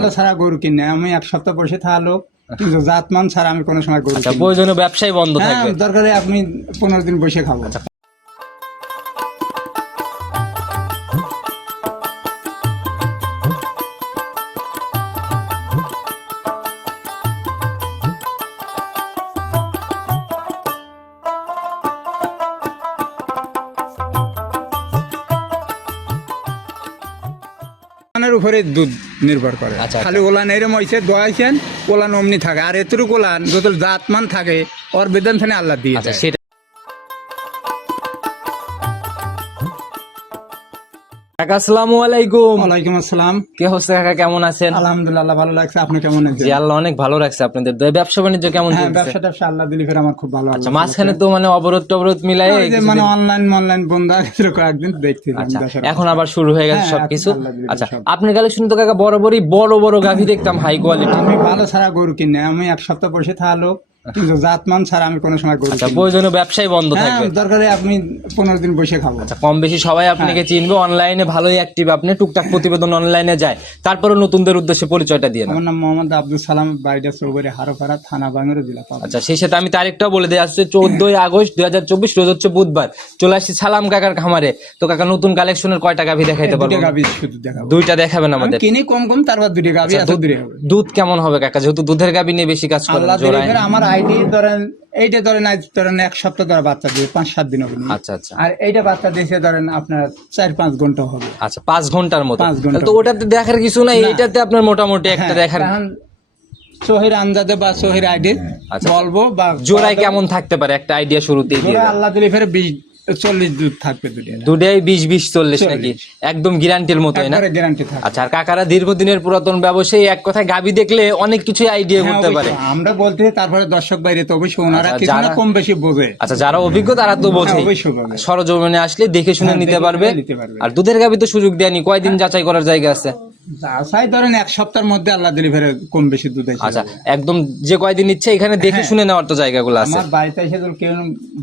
ভালো ছাড়া গরু কিনে আমি এক সপ্তাহ বসে থাকল কিন্তু জাতমান ছাড়া আমি কোনো সময় গরু আচ্ছা। প্রয়োজনীয় ব্যবসায় বন্ধ হ্যাঁ থাকবে। দরকারে আপনি পনেরো দিন বসে খাব। উপরে দুধ নির্ভর করে। আচ্ছা, খালি ওলান এরম হয়েছে দোয়াইছেন ওলান অমনি থাকে। আর এতটুকু ওলান যত জাতমান থাকে ওর বেদন থানে আল্লাহ দিয়ে কাকা আসসালামু আলাইকুম। ওয়ালাইকুম আসসালাম। কে কাকা কেমন আছেন? আলহামদুলিল্লাহ ভালো লাগছে। আপনি কেমন আছেন? জি আল্লাহ অনেক ভালো রাখছে আপনাদের। ব্যবসা বাণিজ্য কেমন হ্যাঁ চলছে? ব্যবসা ট্যাবসা আল্লাহ দিলি ফের আমার খুব ভালো আচ্ছা মাঝখানে তো মানে অবরোধ টবরোধ মিলাই মানে অনলাইন অনলাইন বন্ধ হয়েছিল কয়েকদিন দেখছিলাম আচ্ছা এখন আবার শুরু হয়ে গেছে হ্যাঁ, সবকিছু আচ্ছা। আপনার কালেকশন তো কাকা বরাবরই বড় বড় গাভি দেখতাম হাই কোয়ালিটি আমি ভালো ছাড়া গরু কিনে আমি এক সপ্তাহ বসে থাকল কিন্তু জাতমান ছাড়া আমি কোনো সময় গরু আচ্ছা প্রয়োজনীয় ব্যবসায় বন্ধ হ্যাঁ থাকবে। দরকারে আপনি পনেরো দিন বসে খাব। আচ্ছা কম বেশি সবাই আপনাকে চিনবে অনলাইনে ভালোই অ্যাক্টিভ আপনি টুকটাক প্রতিবেদন অনলাইনে যায়। তারপরে নতুনদের উদ্দেশ্যে পরিচয়টা দিয়ে আমার নাম মোহাম্মদ আব্দুল সালাম বাড়িটা চৌবাড়ি হারোপাড়া থানা বাঙ্গুর জেলা পাবনা। আচ্ছা সেই সাথে আমি তারিখটাও বলে দিই আসছে চোদ্দই আগস্ট দুই হাজার চব্বিশ রোজ হচ্ছে বুধবার। চলে আসছি সালাম কাকার খামারে। তো কাকা নতুন কালেকশনের কয়টা গাভি দেখাইতে পারব? গাভি শুধু দেখাবো। দুইটা দেখাবেন আমি আমাদের। কিনি কম কম তারপর দুটো গাভি আচ্ছা, এত দুধ- দূরে হবে। দুধ কেমন হবে কাকা? যেহেতু দুধের গাভি নিয়ে বেশি কাজ করেন আল্লাহ আমার আইডি ধরেন এইটা ধরেন আজ ধরেন এক সপ্তাহ ধরে বাচ্চা দিয়ে পাঁচ সাত দিন হবে আচ্ছা আচ্ছা আর এইটা বাচ্চা দিয়েছে ধরেন আপনার চার পাঁচ ঘণ্টা হবে আচ্ছা পাঁচ ঘণ্টার মতো পাঁচ ঘণ্টা। তো ওটাতে দেখার কিছু নাই এটাতে আপনার মোটামুটি একটা হ্যাঁ, দেখার এখন আন্দাজে বা সহির আইডি আচ্ছা। বলব বা জোড়ায় কেমন থাকতে পারে একটা আইডিয়া শুরুতেই। আল্লাহ দিলে ফের বিশ চল্লিশ দুধ থাকবে দুটাই বিশ বিশ চল্লিশ নাকি? একদম গ্যারান্টির মতোই না? গ্যারান্টি থাকবে। আচ্ছা আর কাকারা দীর্ঘদিনের পুরাতন ব্যবসায়ী এক কথায় গাবি দেখলে অনেক কিছু আইডিয়া হ্যাঁ, করতে পারে। আমরা বলতে তারপরে দর্শক বাইরে তো অবশ্যই ওনারা আচ্ছা, কিছু না যারা- কম বেশি বোঝে। আচ্ছা যারা অভিজ্ঞ তারা তো বোঝে। হ্যাঁ, অবশ্যই সরজমিনে আসলে দেখে শুনে হ্যাঁ, নিতে পারবে। শুনে নিতে পারবে। আর দুধের গাবি তো সুযোগ দেয়নি কয়দিন যাচাই করার জায়গা আছে? আশাই ধরেন এক সপ্তাহের মধ্যে আল্লাহ দিলে ফের কম বেশি দুধ এসে আচ্ছা একদম যে কয়দিন ইচ্ছে এখানে দেখে হ্যাঁ। শুনে নেওয়ার তো জায়গাগুলো আছে। আমার বাড়িতে এসে তোর কেউ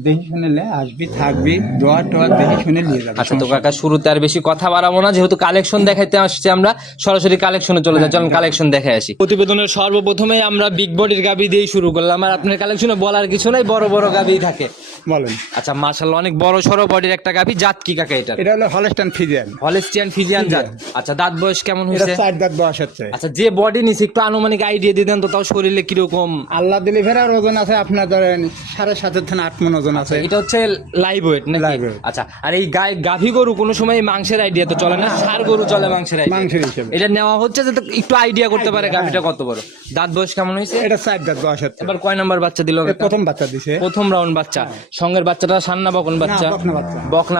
দেখে শুনেলে আসবি থাকবি দোয়া টোয়া দেখে শুনে নিয়ে যাবে আচ্ছা তো কাকা শুরুতে আর বেশি কথা বাড়াবো না যেহেতু কালেকশন দেখাইতে আসছি আমরা সরাসরি কালেকশনে চলে যাই চলুন কালেকশন দেখে আসি। প্রতিবেদনের সর্বপ্রথমে আমরা বিগ বডির গাবি দিয়ে শুরু করলাম আর আপনার কালেকশনে বলার কিছু নাই বড় বড় গাবি থাকে। বলেন। আচ্ছা মাশাল্লাহ অনেক বড় সড়ো বডির একটা গাবি জাত কি কাকা এটা? এটা হলো হলস্টান ফিজিয়ান হলেস্টিয়ান ফিজিয়ান জাত। আচ্ছা দাঁত বয়স কেমন হয়েছে চার দাঁত বয়স হচ্ছে। আচ্ছা যে বডি নিছে একটু আনুমানিক আইডিয়া দিয়ে দেন তো তাও শরীরে কীরকম? আল্লাহ দিলে ওজন আছে আপনার ধরেন সাড়ে সাতের থেকে আট মন ওজন আছে। এটা হচ্ছে লাইভ ওয়েট Live weight। আচ্ছা আর এই গায়ে গাভী গরু কোনো সময় মাংসের আইডিয়া তো চলে না? সার গরু চলে মাংসের আইডিয়া মাংসের হিসেবে। এটা নেওয়া হচ্ছে যাতে একটু আইডিয়া করতে পারে গাভীটা কত বড়। দাঁত বয়স কেমন হয়েছে? এটা চার দাঁত বয়স হচ্ছে। এবার কয় নাম্বার বাচ্চা দিল? প্রথম বাচ্চা দিছে। প্রথম রাউন্ড বাচ্চা। সঙ্গের বাচ্চাটা সান্না বকন বাচ্চা। বকনা বাচ্চা।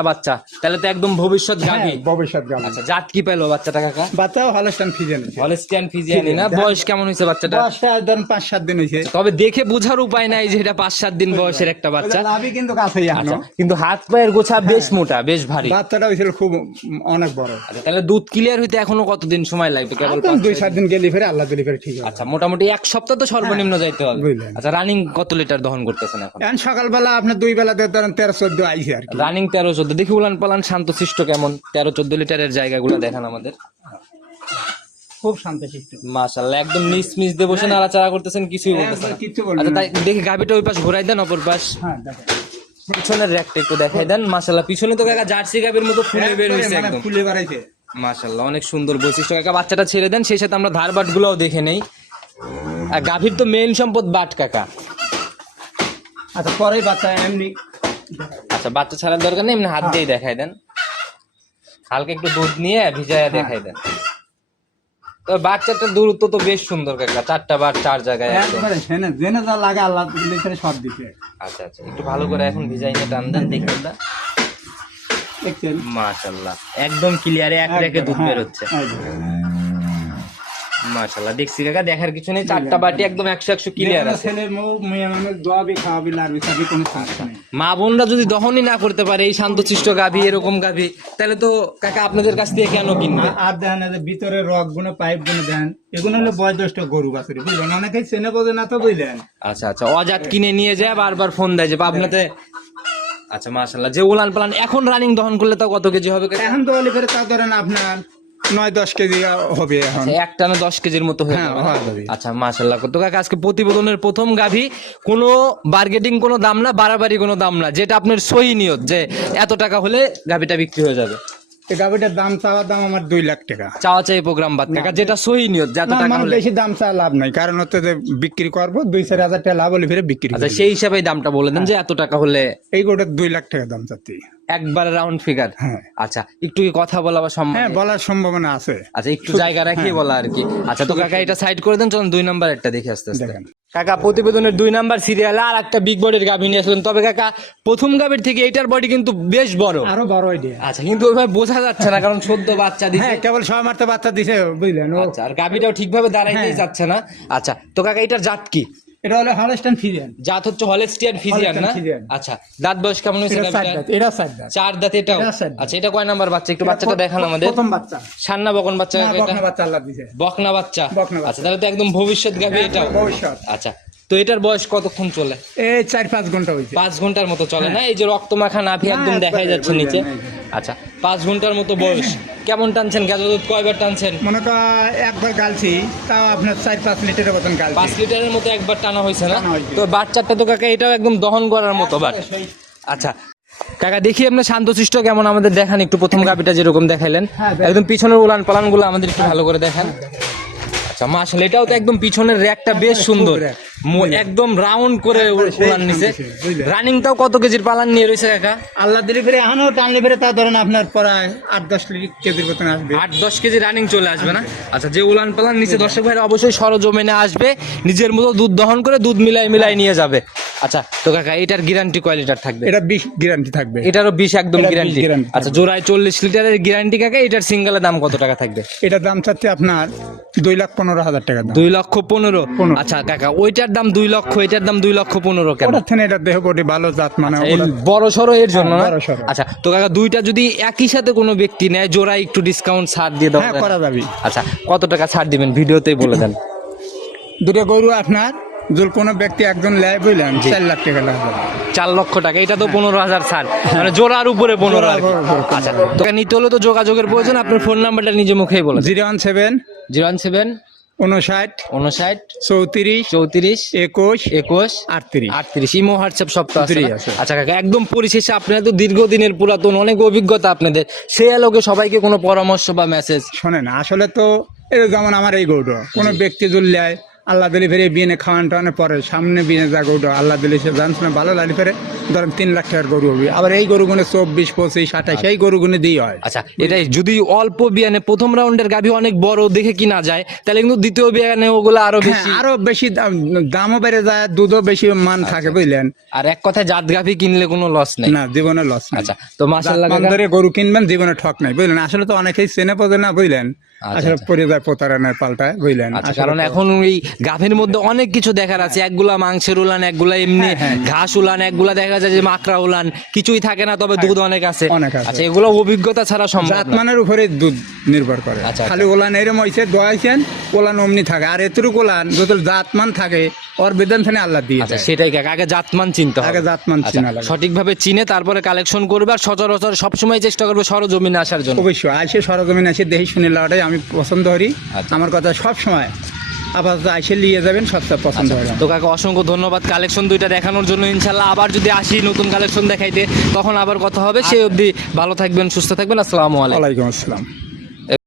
বাচ্চা। তাহলে তো একদম ভবিষ্যৎ গাভী। হ্যাঁ, ভবিষ্যৎ গাল আচ্ছা জাত কি পেল বাচ্চাটা কাকা? বাচ্চাও হলস্টান ফিজিয়ান হলেস্টিয়ান ফিজিয়ানি না? বয়স কেমন হয়েছে বাচ্চাটা বয়সটা ধরেন পাঁচ সাত দিন হয়েছে। তবে দেখে বোঝার উপায় নাই যে এটা পাঁচ সাত দিন বয়সের একটা বাচ্চা। লাভই কিন্তু কাছেই আচ্ছা এখনও। কিন্তু হাত পায়ের গোছা বেশ মোটা বেশ ভারী। বাচ্চাটা হয়েছিল খুব উম, অনেক বড়। আচ্ছা তাহলে দুধ ক্লিয়ার হইতে এখনও কতদিন সময় লাগবে? কেবল দুই চার দিন। গেলি ফেরে আল্লাহ দিলি ফেরে ঠিক হবে। আচ্ছা মোটামুটি এক সপ্তাহ তো সর্বনিম্ন যাইতে হবে। আচ্ছা রানিং কত লিটার দহন করতেছেন এখন? এখন সকালবেলা আপনার দুই বেলা ধরেন তেরো চোদ্দ আইসি আর রানিং তেরো চোদ্দ। দেখি উলান পালান শান্ত শিষ্ট কেমন? তেরো চোদ্দ লিটারের জায়গাগুলো দেখান আমাদের। খুব শান্তশিষ্ট মাশাল্লাহ একদম নিচ দিয়ে বসে নাড়াচাড়া করতেছেন কিছুই বলতেছেন না। কিচ্ছু আচ্ছা তাই দেখি গাবিটা ওই পাশ ঘুরাই দেন অপর পাশ। হ্যাঁ দেখো পিছনের র্যাকটা একটু দেখাই দেন মাশাল্লাহ পিছনে তো কাকা জার্সি গাবির মতো ফুলে বের হয়েছে মানে একদম। ফুলে বেড়াইছে। মাশাল্লাহ অনেক সুন্দর বৈশিষ্ট্য। কাকা বাচ্চাটা ছেড়ে দেন সেই সাথে আমরা ধারবাট গুলোও দেখে নেই। আর গাভীর তো মেইন সম্পদ বাট কাকা। আচ্ছা পরে বাচ্চা এমনি আচ্ছা বাচ্চা ছাড়ার দরকার নেই এমনি হাত দিয়েই দেখাই দেন। হালকা একটু দুধ নিয়ে ভিজায়া দেখাই দেন। বাচ্চাটার দূরত্ব তো বেশ সুন্দর কাকা চারটা বার চার জায়গায়। একবারে জেনে জেনে যা লাগে আল্লাহ সব দিকে আচ্ছা আচ্ছা একটু ভালো করে এখন ভিজাই নিয়ে টান দেন দেখেন দা দেখছেন? একদম ক্লিয়ারে এক রেখে দুধ বেরোচ্ছে। বের হচ্ছে মাশাল্লাহ দেখছি কাকা দেখার কিছু নেই চারটা বাটি একদম একশো একশো ক্লিয়ার যেকোনো আছে। ছেলের মুখ মেয়ে দোয়াবি খাওয়াবি লাড়বি খাবি কোনো সমস্যা নেই। মা বোনরা যদি দহনই না করতে পারে এই শান্তশিষ্ট গাভী এরকম গাভী তাহলে তো কাকা আপনাদের কাছ থেকে কেন কিনবে? আর এই ভিতরে রকগুলো পাইপগুলো দেন এগুলো হলো বয়োজ্যেষ্ঠ গরু বাছুরি বুঝলেন? অনেকেই চেনে বোঝে না তো বুঝলেন? আচ্ছা আচ্ছা অজাত কিনে নিয়ে যায় বারবার ফোন দেয় যে পাবনাতে আচ্ছা মাশাল্লাহ যে উলান পালান এখন রানিং দহন করলে তাও কত কেজি হবে এখন তো বলি ফেরে তা ধরেন আপনার নয় দশ কেজি হবে এখন। এক টানা দশ কেজির মতো হয়ে হ্যাঁ, যাবে? হওয়া যাবে। আচ্ছা মাশাল্লাহ তো কাকা আজকে প্রতিবেদনের প্রথম গাভী কোনো বার্গেটিং কোনো দাম না বাড়াবাড়ি কোনো দাম না যেটা আপনার সই নিয়ত যে এত টাকা হলে গাভীটা বিক্রি হয়ে যাবে? দাম চাওয়ার দাম আমার দুই লাখ টাকা। চাওয়া চাই প্রোগ্রাম বাদ কাকা যেটা নিয়ত যে টাকা হলে। বেশি দাম চা লাভ নাই কারণ হচ্ছে যে বিক্রি করব দুই চার হাজার টাকা লাভ হলে ফিরে বিক্রি আচ্ছা। সেই হিসাবে দামটা বলে দেন যে এত টাকা হলে এই গোটা দুই লাখ টাকা দাম চাচ্ছি। একবার রাউন্ড ফিগার হ্যাঁ। আচ্ছা একটু কি কথা বলা বা সম্ভব হ্যাঁ বলার সম্ভাবনা আছে। আচ্ছা একটু জায়গা রাখিয়ে বলা আর কি আচ্ছা তো কাকা এটা সাইড করে দেন চলুন দুই নাম্বার একটা দেখে আসতে আসতে। কাকা প্রতিবেদনের দুই নাম্বার সিরিয়ালে আর একটা বিগ বডির গাভী নিয়ে আসলেন। তবে কাকা প্রথম গাভীর থেকে এটার বডি কিন্তু বেশ বড়। আরও বড় আইডিয়া আচ্ছা কিন্তু ওইভাবে বোঝা যাচ্ছে না কারণ সদ্য বাচ্চা দিছে। হ্যাঁ কেবল সব মারতে বাচ্চা দিছে বুঝলেন আচ্ছা আর গাভীটাও ঠিকভাবে দাঁড়াইতেই হ্যাঁ। যাচ্ছে না। আচ্ছা তো কাকা এটার জাত কি? এটা হলো হলস্টান ফিজিয়ান জাত হচ্ছে না? আচ্ছা দাঁত বয়স কেমন হয়েছে এটা সাইড দাঁত এটা সাইড দাঁত। চার দাঁত এটাও? এটা চার আচ্ছা এটা কয় নাম্বার বাচ্চা? একটু বাচ্চাটা দেখান আমাদের। প্রথম বাচ্চা। সান্না বকন বাচ্চা? বকনা বাচ্চা আল্লাহ দিয়েছে বকনা বাচ্চা। আচ্ছা তাহলে তো একদম ভবিষ্যৎ গাভী এটাও। ভবিষ্যৎ। আচ্ছা তো এটার বয়স কতক্ষণ চলে? এই চার পাঁচ ঘণ্টা হয়েছে। পাঁচ ঘণ্টার মতো চলে না? এই যে রক্ত মাখা নাভি একদম দেখাই যাচ্ছে নিচে। আচ্ছা পাঁচ ঘণ্টার মতো বয়স। কেমন টানছেন? গাজা দুধ কয়বার টানছেন? মনে কর একবার গালছি তাও আপনার চার পাঁচ লিটারের মতন পাঁচ লিটারের মতো একবার টানা হয়েছে না? তো বাচ্চাটা তো কাকা এটাও একম দহন করার মতো বাট। আচ্ছা কাকা দেখি আপনার শান্তশিষ্ট কেমন আমাদের দেখান একটু। প্রথম গাবিটা যেরকম দেখাইলেন। হ্যাঁ, একদম পিছনের উলান পালানগুলো আমাদের একটু ভালো করে দেখান। আচ্ছা মাসাল এটাও তো একদম পিছনের র্যাকটা বেশ সুন্দর। মো- একদম রাউন্ড করে শান্তশিষ্ট, বুঝলে? রানিংটাও কত কেজির পালান নিয়ে রয়েছে কাকা? আল্লাহ দিলে ফিরে এখনও টানলে ফিরে তা ধরেন আপনার প্রায় আট দশ কেজির মতন আসবে। আট দশ কেজি রানিং চলে আসবে না? আচ্ছা যে উলান পালান নিচে দর্শক ভাইরা অবশ্যই সরজমিনে আসবে। নিজের মতো দুধ দহন করে দুধ মিলাই মিলাই নিয়ে যাবে। আচ্ছা তো কাকা এটার গ্যারান্টি কয় লিটার থাকবে? এটা বিশ গ্যারান্টি থাকবে। এটারও বিশ একদম গ্যারান্টি আচ্ছা জোড়ায় চল্লিশ লিটারের গ্যারান্টি কাকা এটার সিঙ্গেলের দাম কত টাকা থাকবে? এটার দাম চাচ্ছে আপনার দুই লাখ পনেরো হাজার টাকা দুই লক্ষ পনেরো। আচ্ছা কাকা ওইটার দাম দুই লক্ষ এটার দাম দুই লক্ষ পনেরো কেন? ওটার এটা দেহ বডি ভালো জাত মানে বড় সড়ো এর জন্য না? হ্যাঁ, আচ্ছা তো কাকা দুইটা যদি একই সাথে কোনো ব্যক্তি নেয় জোড়ায় একটু ডিসকাউন্ট ছাড় দিয়ে দাও হ্যাঁ করা যাবে। আচ্ছা কত টাকা ছাড় দিবেন? ভিডিওতেই বলে দেন। দুটো গরু আপনার যদি কোনো ব্যক্তি একজন লেয় বুঝলেন চার লাখ টাকা লাগবে। চার লক্ষ টাকা এটা তো পনেরো হাজার ছাড়। মানে জোড়ার উপরে পনেরো। আচ্ছা তোকে নিতে হলে তো যোগাযোগের প্রয়োজন আপনার ফোন নাম্বারটা নিজে মুখেই বলে zero one seven zero one seven উনষাট উনষাট চৌত্রিশ চৌত্রিশ একুশ একুশ আটত্রিশ। আটত্রিশ। ইমো হোয়াটসঅ্যাপ সব তো। আচ্ছা কাকা একদম পরিশেষে আপনারা তো দীর্ঘদিনের পুরাতন অনেক অভিজ্ঞতা আপনাদের। সেই আলোকে সবাইকে কোনো পরামর্শ বা মেসেজ শোনেন আসলে তো এই যেমন আমার এই গৌড। কোনো ব্যক্তি যদি লেয় আল্লাহ দিলে ফেরে বিয়ে খাওয়ান টাওয়ানোর পরে সামনে বিয়ে যা গৌড আল্লাহ দিলে সে জানছে না ভালো ফেরে ধরেন তিন লাখ টাকার গরু হবে। আবার এই গরুগুলো চব্বিশ পঁচিশ আঠাশ এই গরুগুলো দিয়ে হয়। আচ্ছা এটাই যদি অল্প বিয়ানে প্রথম রাউন্ডের গাভী অনেক বড় দেখে কিনা যায় তাহলে কিন্তু দ্বিতীয় বিয়ানে ওগুলো আরও হ্যাঁ, বেশি আরও বেশি দাম দামও বেড়ে যায় দুধও বেশি মান থাকে বুঝলেন? আর এক কথায় জাত গাভী কিনলে কোনো লস নেই। না জীবনে লস আচ্ছা তো মাসাল্লাহ ধরে গরু কিনবেন জীবনে ঠক নাই বুঝলেন? আসলে তো অনেকেই চেনে পদে না বুঝলেন? আসলে পরে যায় প্রতারণার পাল্টায় বুঝলেন? আচ্ছা কারণ তো- এখন ওই গাভীর মধ্যে অনেক কিছু দেখার আছে। একগুলা মাংসের উলান একগুলা এমনি হ্যাঁ, হ্যাঁ। ঘাস উলান একগুলা দেখা যায় যে মাকড়া উলান কিছুই থাকে না তবে দুধ অনেক আছে। অনেক আচ্ছা এগুলো অভিজ্ঞতা ছাড়া সম্ভব জাত মানের উপরে দুধ নির্ভর করে। আচ্ছা, খালি ওলান এরম হয়েছে দোয়াইছেন ওলান অমনি থাকে। আর এতটুক ওলান যদি জাত মান থাকে ওর বেদন থেকে আল্লাহ দিয়ে আচ্ছা সেটাই কাকা। আগে জাতমান চিনতে হবে। আগে জাতমান আচ্ছা, চিনা লাগে। সঠিকভাবে চিনে তারপরে কালেকশন করবে আর সচরাচর সবসময় চেষ্টা করবে সরজমিনে আসার জন্য। অবশ্যই আইসে সরজমিন আসে দেখি শুনে লওয়াটাই আমি পছন্দ করি। আচ্ছা। আমার কথা সব সময় আপাতত আইসে নিয়ে যাবেন সবচেয়ে পছন্দ হবে তো কাকা অসংখ্য ধন্যবাদ। কালেকশন দুইটা দেখানোর জন্য ইনশাল্লাহ আবার যদি আসি নতুন কালেকশন দেখাইতে তখন আবার কথা হবে। সেই অবধি ভালো থাকবেন সুস্থ থাকবেন। আসসালামু আলাইকুম। ওয়ালাইকুম আসসালাম।